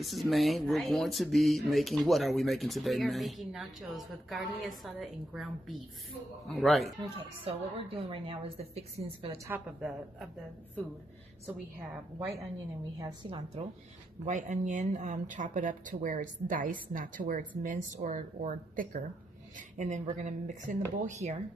This is Maine. We're going to be making, what are we making today, Maine? We are making nachos with carne asada and ground beef. All right. Okay, so what we're doing right now is the fixings for the top of the food. So we have white onion and we have cilantro. White onion, chop it up to where it's diced, not to where it's minced or thicker. And then we're gonna mix in the bowl here.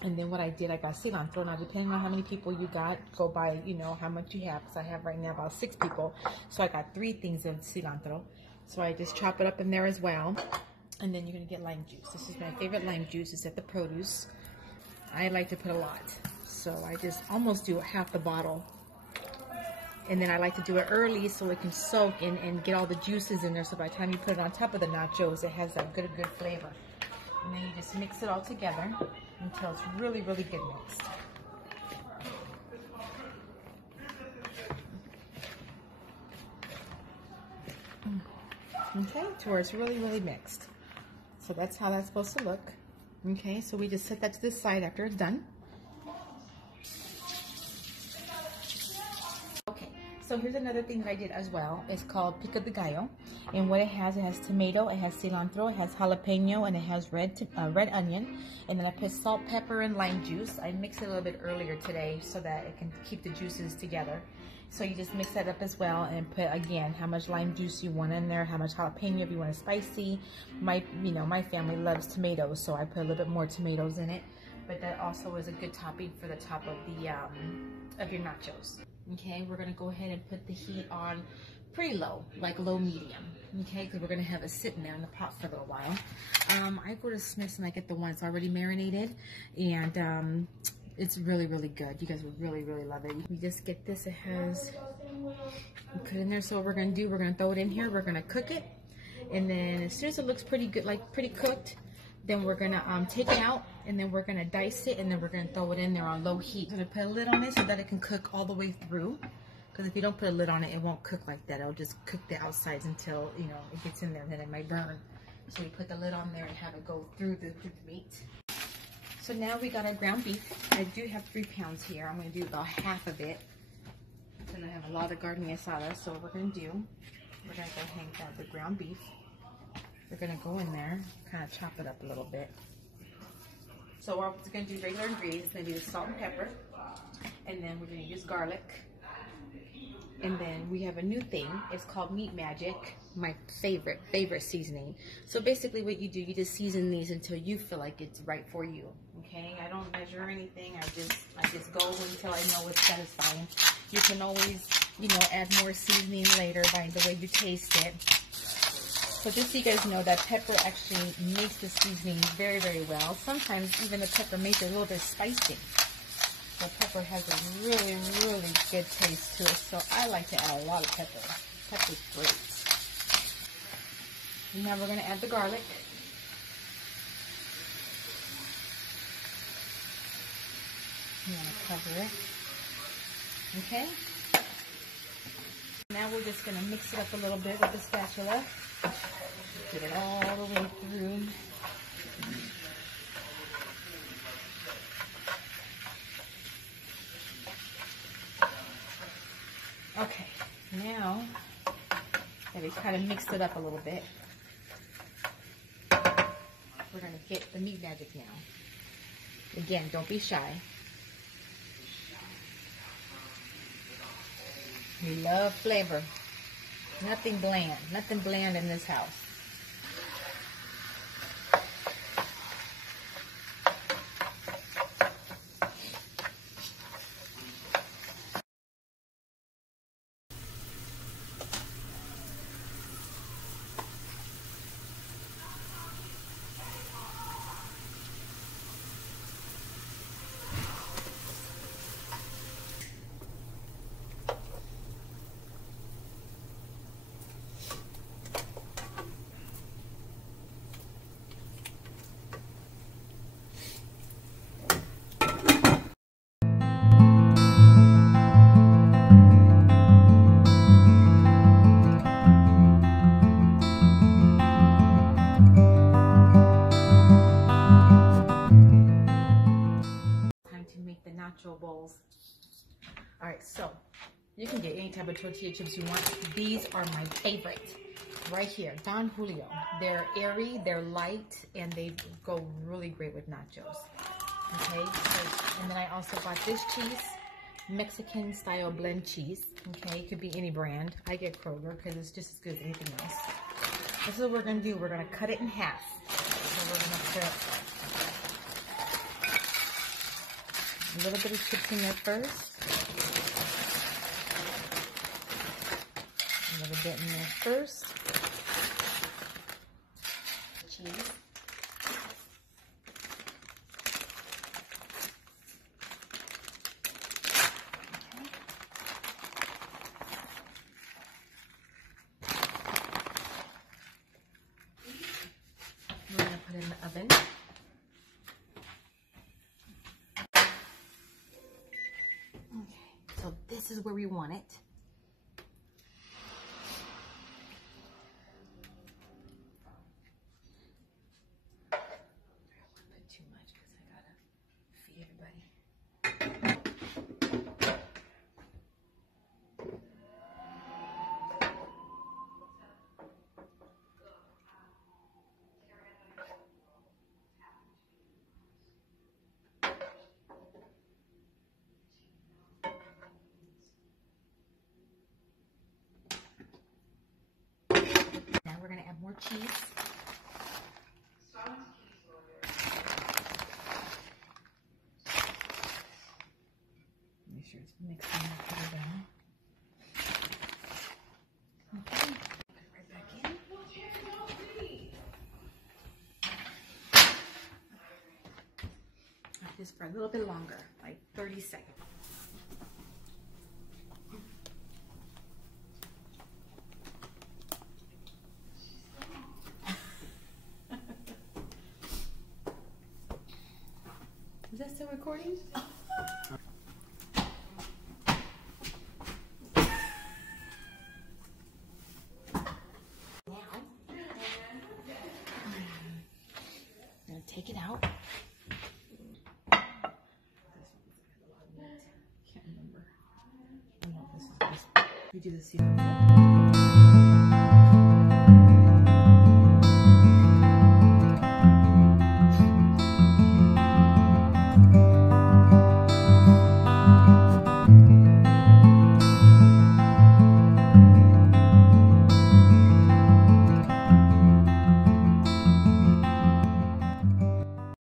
And then what I did, I got cilantro. Now, depending on how many people you got, go by, you know, how much you have. Because I have right now about 6 people. So I got 3 things of cilantro. So I just chop it up in there as well. And then you're going to get lime juice. This is my favorite lime juice. It's at the produce. I like to put a lot. So I just almost do half the bottle. And then I like to do it early so it can soak and get all the juices in there. So by the time you put it on top of the nachos, it has that good flavor. And then you just mix it all together until it's really, really good mixed. Okay, to where it's really, really mixed. So that's how that's supposed to look. Okay, so we just set that to the side after it's done. Okay, so here's another thing that I did as well. It's called pico de gallo. And what it has tomato, it has cilantro, it has jalapeno, and it has red onion. And then I put salt, pepper, and lime juice. I mixed it a little bit earlier today so that it can keep the juices together. So you just mix that up as well and put, again, how much lime juice you want in there, how much jalapeno if you want it spicy. My family loves tomatoes, so I put a little bit more tomatoes in it. But that also is a good topping for the top of the of your nachos. Okay, we're gonna go ahead and put the heat on pretty low, like low medium, okay, because we're gonna have it sitting there in the pot for a little while. I go to Smith's and I get the one that's already marinated, and it's really, really good. You guys would really, really love it. You just get this, it has, you put it in there. So what we're gonna do, we're gonna throw it in here, we're gonna cook it, and then as soon as it looks pretty good, like pretty cooked, then we're gonna take it out, and then we're gonna dice it, and then we're gonna throw it in there on low heat. I'm gonna put a lid on it so that it can cook all the way through. Because if you don't put a lid on it, it won't cook like that. It'll just cook the outsides until, you know, it gets in there, and then it might burn. So we put the lid on there and have it go through the meat. So now we got our ground beef. I do have 3 pounds here. I'm going to do about half of it. Because I have a lot of carne asada. So what we're going to do, we're going to go ahead and grab the ground beef. We're going to go in there, kind of chop it up a little bit. So we're going to do regular ingredients. It's going to be the salt and pepper. And then we're going to use garlic. And then we have a new thing. It's called Meat Magic, my favorite seasoning. So basically what you do, you just season these until you feel like it's right for you. Okay, I don't measure anything. I just go until I know it's satisfying. You can always, you know, add more seasoning later by the way you taste it. So just so you guys know, that pepper actually makes the seasoning very, very well. Sometimes even the pepper makes it a little bit spicy. The pepper has a really, really good taste to it, so I like to add a lot of pepper. Pepper's great. And now we're going to add the garlic. You want to cover it. Okay? Now we're just going to mix it up a little bit with the spatula. Get it all the way through. Okay, now that we kind of mixed it up a little bit, we're going to get the Meat Magic now. Again, don't be shy. We love flavor. Nothing bland in this house. nacho bowls. All right, so You can get any type of tortilla chips you want. These are my favorite. Right here, Don Julio. They're airy, they're light, and they go really great with nachos. Okay, so, and then I also got this cheese, Mexican style blend cheese. Okay, it could be any brand. I get Kroger because it's just as good as anything else. This is what we're gonna do. We're gonna cut it in half. So we're gonna put a little bit of chips in there first. A little bit in there first. Cheese. We're going to put it in the oven. Okay, so this is where we want it. Now we're going to add more cheese. Make sure it's mixed in and put it down. Okay, put it right back in. Like this for a little bit longer, like 30 seconds. Is that still recording? I'm gonna take it out. Can't remember. I don't know if this is. We do the season.